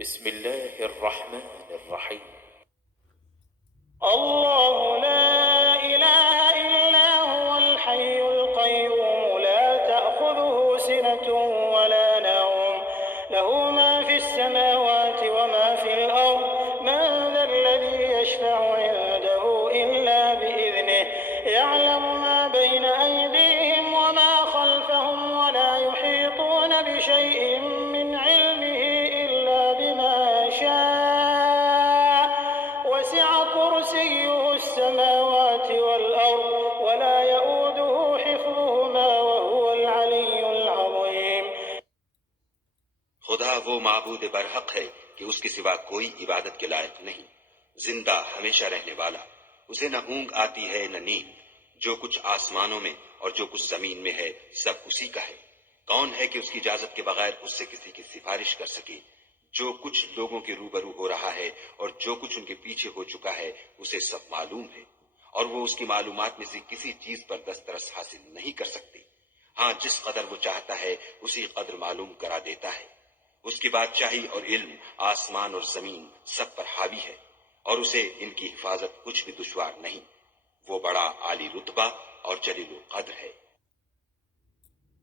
بسم الله الرحمن الرحيم. الله لا إله إلا هو الحي القيوم لا تأخذه سنة ولا نوم له ما في السماوات وما في الأرض من ذا الذي يشفع عنده إلا بإذنه يعلم ما بين أيديهم وما خلفهم ولا يحيطون بشيء من علمه إلا بما شاء وسع كرسيه السماوات والأرض ولا يؤوده حفظهما وهو العلي العظيم. خدا وہ معبود برحق ہے کہ اس کے سوا کوئی عبادت کے لائق نہیں، زندہ ہمیشہ رہنے والا، اسے نہ اونگ آتی ہے نہ نیند، جو کچھ آسمانوں میں اور جو کچھ زمین میں ہے سب اسی کا ہے۔ کون ہے کہ اس کی اجازت کے بغیر اس سے کسی کی سفارش کر سکے؟ جو کچھ لوگوں کے روبرو ہو رہا ہے اور جو کچھ ان کے پیچھے ہو چکا ہے اسے سب معلوم ہے، اور وہ اس کی معلومات میں سے کسی چیز پر دسترس حاصل نہیں کر سکتے۔ ہاں جس قدر وہ چاہتا ہے اسی قدر معلوم کرا دیتا ہے۔ اس کی بادشاہی اور علم آسمان اور زمین سب پر حاوی ہے، اور اسے ان کی حفاظت کچھ بھی دشوار نہیں۔ وہ بڑا عالی رتبہ اور جلیل القدر ہے۔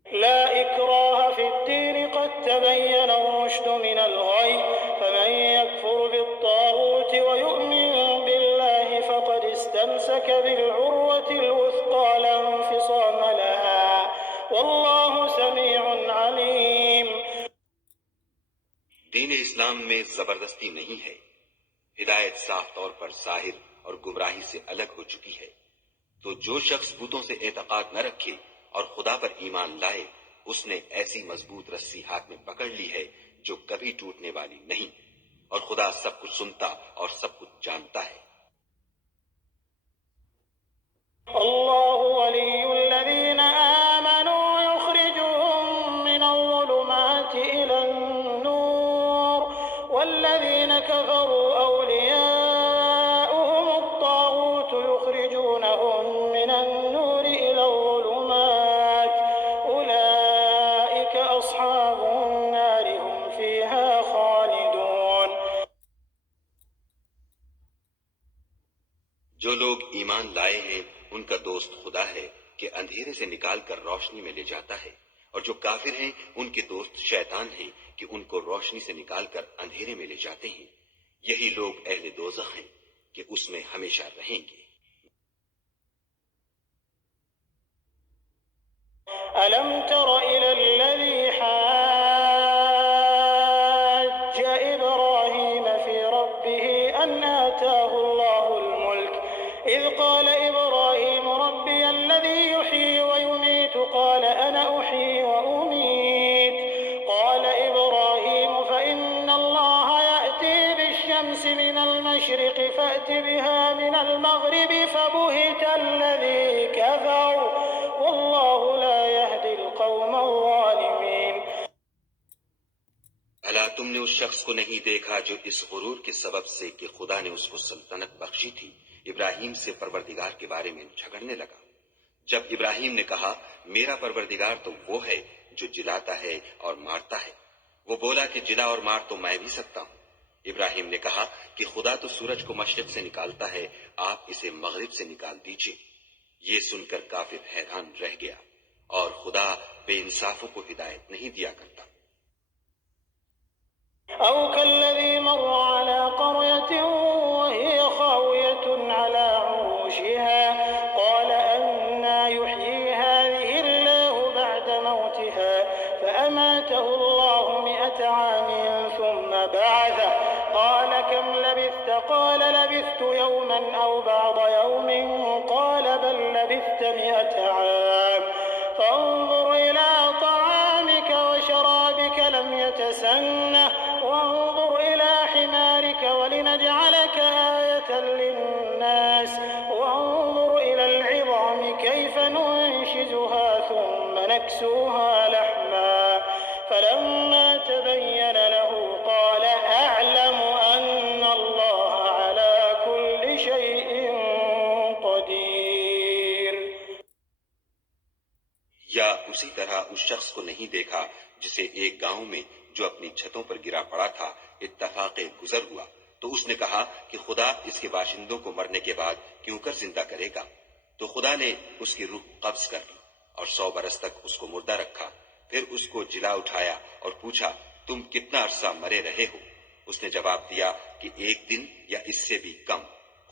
لا إكراه في الدين قد تبين الرشد من الغي فمن يكفر بالطاغوت ويؤمن بالله فقد استمسك بالعروة الوثقى لا انفصام لها والله سميع عليم۔ دین اسلام میں زبردستی نہیں ہے، ہدایت صاف طور پر ظاہر اور گمراہی سے الگ ہو چکی ہے۔ تو جو شخص بتوں سے اعتقاد نہ رکھے اور خدا پر ایمان لائے، اس نے ایسی مضبوط رسی ہاتھ میں پکڑ لی ہے جو کبھی ٹوٹنے والی نہیں، اور خدا سب کچھ سنتا اور سب کچھ جانتا ہے۔ اللہ ولی الذین آمنوا یخرجهم من الظلمات إلى النور والذین كفروا أولیاؤهم الطاغوت یخرجونهم من النور إلى الظلمات أولئك أصحاب النار هم فيها خالدون۔ جو لوگ ایمان لائے ہیں ان کا دوست خدا ہے کہ اندھیرے سے نکال کر روشنی میں لے جاتا ہے، اور جو کافر ہیں ان کے دوست شیطان ہیں کہ ان کو روشنی سے نکال کر اندھیرے میں لے جاتے ہیں۔ یہی لوگ اہل دوزخ ہیں کہ اس میں ہمیشہ رہیں گے۔ ألم تر إلى الذي حاج إبراهيم في ربه أن آتاه الله الملك إذ قال إبراهيم ربي الذي يحيي ويميت قال أنا أحيي وأميت قال إبراهيم فإن الله يأتي بالشمس من المشرق فأت بها من المغرب فبهت الذي كفر والله لا يهدي القوم الظالمين۔ الا تم نے اس شخص کو نہیں دیکھا جو اس غرور کے سبب سے کہ خدا نے اس کو سلطنت بخشی تھی ابراہیم سے پروردگار کے بارے میں جھگڑنے لگا؟ جب ابراہیم نے کہا میرا پروردگار تو وہ ہے جو جلاتا ہے اور مارتا ہے، وہ بولا کہ جلا اور مار تو میں بھی سکتا ہوں۔ ابراہیم نے کہا کہ خدا تو سورج کو مشرق سے نکالتا ہے، آپ اسے مغرب سے نکال دیجئے۔ یہ سن کر کافر حیران رہ گیا، اور خدا بے انصافوں کو ہدایت نہیں دیا کرتا۔ أو كالذي مر على قرية وهي خاوية على عروشها قال أنى يحيي هذه الله بعد موتها فأماته الله 100 عام ثم بعثه قال كم لبثت قال لبثت يوما أو بعض يوم قال بل لبثت 100 عام فانظر إلى طعامك وشرابك لم يتسنه وانظر إلى حمارك ولنجعلك آية للناس وانظر إلى العظام كيف ننشزها ثم نكسوها لحما فلما تبين له قال أعلم أن الله على كل شيء قدير۔ یا اسی طرح اس شخص کو نہیں دیکھا جسے ایک گاؤں میں جو اپنی چھتوں پر گرا پڑا تھا اتفاق گزر ہوا تو اس نے کہا کہ خدا اس کے باشندوں کو مرنے کے بعد کیوں کر زندہ کرے گا؟ تو خدا نے اس کی روح قبض کر لی اور 100 برس تک اس کو مردہ رکھا. پھر اس کو جلا اٹھایا اور پوچھا تم کتنا عرصہ مرے رہے ہو؟ اس نے جواب دیا کہ 1 دن یا اس سے بھی کم.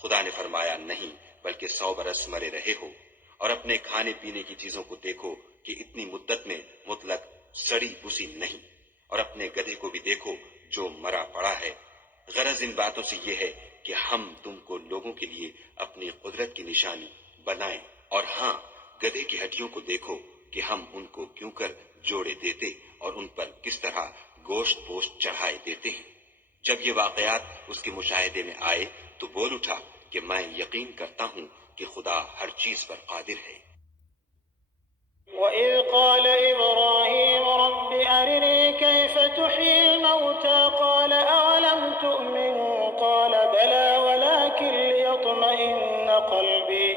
خدا نے فرمایا نہیں بلکہ 100 برس مرے رہے ہو. اور اپنے کھانے پینے کی چیزوں کو دیکھو کہ اتنی مدت میں مطلق سڑی بسی نہیں. اور اپنے گدھے کو بھی دیکھو جو مرا پڑا ہے. غرض ان باتوں سے یہ ہے کہ ہم تم کو لوگوں کے لیے اپنی قدرت کی نشانی بنائیں. اور ہاں گدھے کی ہڈیوں کو دیکھو کہ ہم ان کو کیوں کر جوڑے دیتے اور ان پر کس طرح گوشت پوشت چڑھائے دیتے ہیں. جب یہ واقعات اس کے مشاہدے میں آئے تو بول اٹھا کہ میں یقین کرتا ہوں کہ خدا ہر چیز پر قادر ہے. وَإِذْ قَالَ إِبْرَاهِيمُ رَبِّ أَرِنِي كَيْفَ تُحْيِي الْمَوْتَى قَالَ أَوَلَمْ تُؤْمِنْ قَالَ بَلَى وَلَكِنْ لِيَطْمَئِنَّ قَلْبِي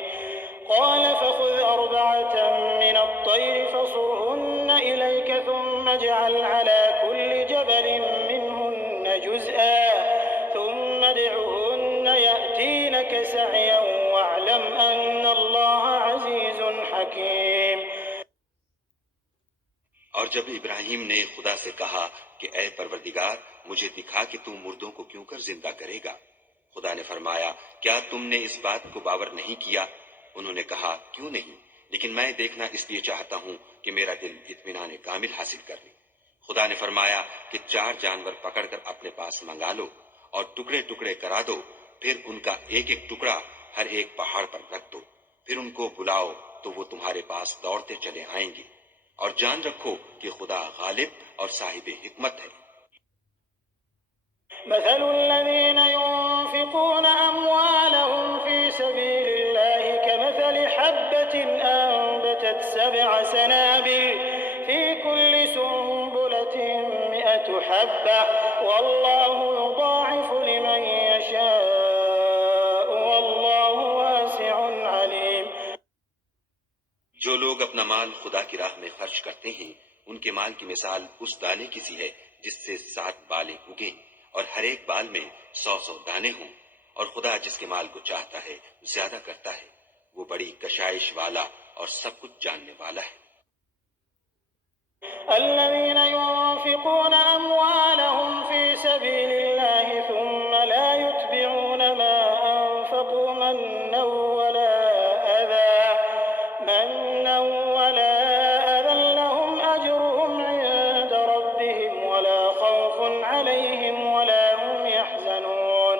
قَالَ فَخُذْ 4 مِنَ الطَّيْرِ فَصُرْهُنَّ إِلَيْكَ ثُمَّ اجْعَلْ عَلَى كُلِّ جَبَلٍ مِّنْهُنَّ جُزْءًا ثُمَّ ادْعُهُنَّ يَأْتِينَكَ سَعْيًا وَاعْلَمْ أَنَّ اللَّهَ عَزِيزٌ حَكِيمٌ. اور جب ابراہیم نے خدا سے کہا کہ اے پروردگار مجھے دکھا کہ تم مردوں کو کیوں کر زندہ کرے گا، خدا نے فرمایا کیا تم نے اس بات کو باور نہیں کیا؟ انہوں نے کہا کیوں نہیں، لیکن میں دیکھنا اس لیے چاہتا ہوں کہ میرا دل اطمینان کامل حاصل کر لے. خدا نے فرمایا کہ 4 جانور پکڑ کر اپنے پاس منگا لو اور ٹکڑے ٹکڑے کرا دو، پھر ان کا ایک ایک ٹکڑا ہر ایک پہاڑ پر رکھ دو، پھر ان کو بلاؤ تو وہ تمہارے پاس دوڑتے چلے آئیں گے. اور جان رکھو کہ خدا غالب اور صاحب حکمت ہے. مثل الذين ينفقون أموالهم في سبيل الله كمثل حبة أنبتت 7 سنابل في كل سنبلة 100 حبة والله يضاعف لمن يشاء والله واسع عليم. جو لوگ اپنا مال خدا کی راہ میں خرچ کرتے ہیں ان کے مال کی مثال اس دانے کی سی ہے جس سے 7 بالیں اگیں اور ہر ایک بال میں 100 دانے ہوں. اور خدا جس کے مال کو چاہتا ہے زیادہ کرتا ہے، وہ بڑی کشائش والا اور سب کچھ جاننے والا ہے. الذين ينفقون أموالهم في سبيل الله ثم لا يتبعون ما أنفقوا منا ولا أذى لهم أجرهم عند ربهم ولا خوف عليهم ولا هم يحزنون.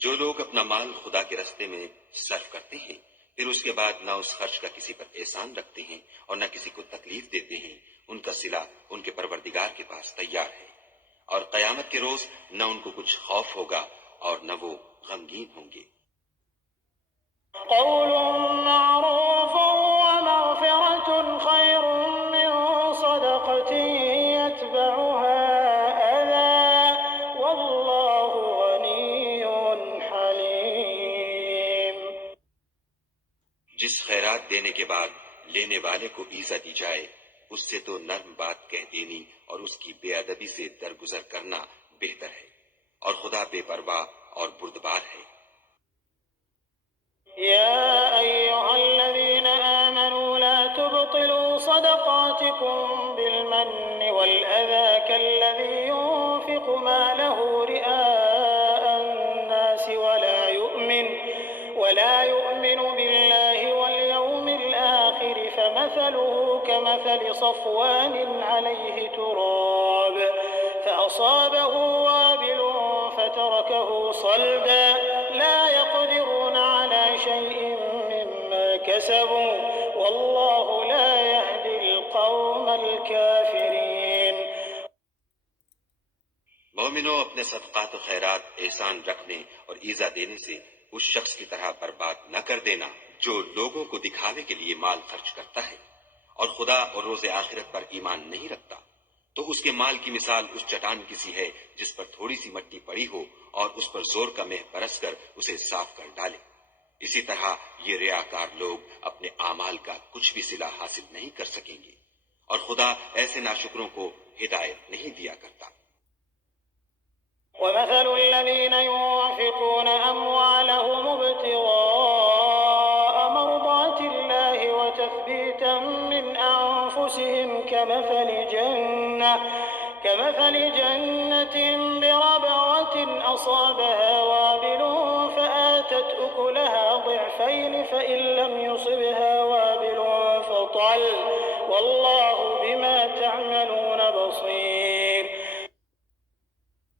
جو لوگ اپنا مال خدا کے راستے میں صرف کرتے ہیں پھر اس کے بعد نہ اس خرچ کا کسی پر احسان رکھتے ہیں اور نہ کسی کو تکلیف دیتے ہیں، ان کا صلہ ان کے پروردگار کے پاس تیار ہے. اور قیامت کے روز نہ ان کو کچھ خوف ہوگا اور نہ وہ غمگین ہوں گے. قول معروف ومغفرة خير من صدقة يتبعها أذى والله غني حليم. جس خیرات دینے کے بعد لینے والے کو ایزا دی جائے اس سے تو نرم بات کہہ دینی اور اس کی بے ادبی سے درگزر کرنا بہتر ہے، اور خدا بے پرواہ اور بردبار ہے. يا أيها الذين آمنوا لا تبطلوا صدقاتكم بالمن والأذى كالذي ينفق ماله رئاء الناس ولا يؤمن بالله واليوم الآخر فمثله كمثل صفوان عليه تراب فأصابه وابل فتركه صلدا لا يقدرون على شيء مما كسبوا والله لا يهدي القوم الكافرين. مومنوں اپنے صدقات و خیرات احسان رکھنے اور ایزا دینے سے اس شخص کی طرح برباد نہ کر دینا جو لوگوں کو دکھاوے کے لیے مال خرچ کرتا ہے اور خدا اور روز آخرت پر ایمان نہیں رکھتا. تو اس کے مال کی مثال اس چٹان کی سی ہے جس پر تھوڑی سی مٹی پڑی ہو اور اس پر زور کا مہ برس کر اسے صاف کر ڈالے. اسی طرح یہ ریاکار لوگ اپنے اعمال کا کچھ بھی صلہ حاصل نہیں کر سکیں گے اور خدا ایسے ناشکروں کو ہدایت نہیں دیا کرتا. ومثل الذين ينفقون أموالهم ابتغاء مرضات الله وتثبيتا من أنفسهم كمثل جنة بربوة أصابها وابل فآتت أكلها ضعفين فإن لم يصبها وابل فطل والله بما تعملون بصير۔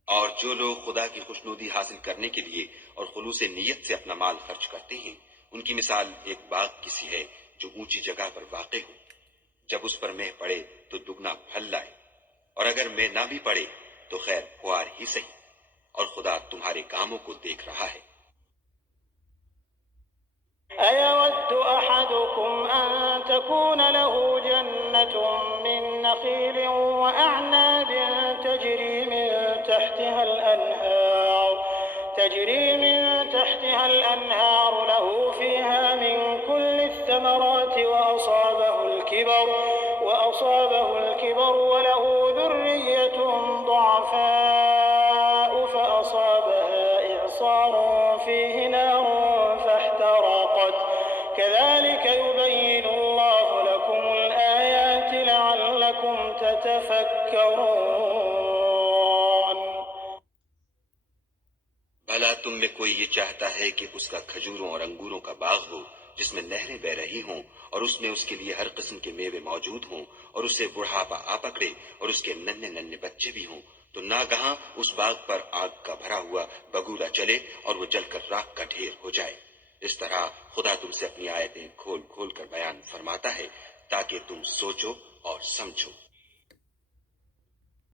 اور جو لوگ خدا کی خوشنودی حاصل کرنے کے لیے اور خلوص نیت سے اپنا مال خرچ کرتے ہیں، ان کی مثال ایک باغ کی سی ہے جو اونچی جگہ پر واقع ہو، جب اس پر مہ پڑے تو دگنا پھل لائے، اور اگر مہ نہ بھی پڑے تو خیر خوار ہی صحیح، اور خدا تمہارے کاموں کو دیکھ رہا ہے۔ أَيَوَدُّ أَحَدُكُمْ أَن تَكُونَ لَهُ جَنَّةٌ مِّن نَّخِيلٍ وَأَعْنَابٍ تَجْرِي مِن تحتها الأنهار له فيها من كل الثمرات وأصابه الكبر وله ذرية ضعفاء فأصابها إعصار فيه نار فاحترقت كذلك يبين الله لكم الآيات لعلكم تتفكرون۔ بھلا تم میں کوئی یہ چاہتا ہے کہ اس کا کھجوروں اور انگوروں کا باغ ہو جس میں نہریں بہ رہی ہوں اور اس میں اس کے لیے ہر قسم کے میوے موجود ہوں اور اسے بڑھاپا آ پکڑے اور اس کے ننھے ننھے بچے بھی ہوں تو ناگہاں اس باغ پر آگ کا بھرا ہوا بگولا چلے اور وہ جل کر راکھ کا ڈھیر ہو جائے۔ اس طرح خدا تم سے اپنی آیتیں کھول کھول کر بیان فرماتا ہے تاکہ تم سوچو اور سمجھو۔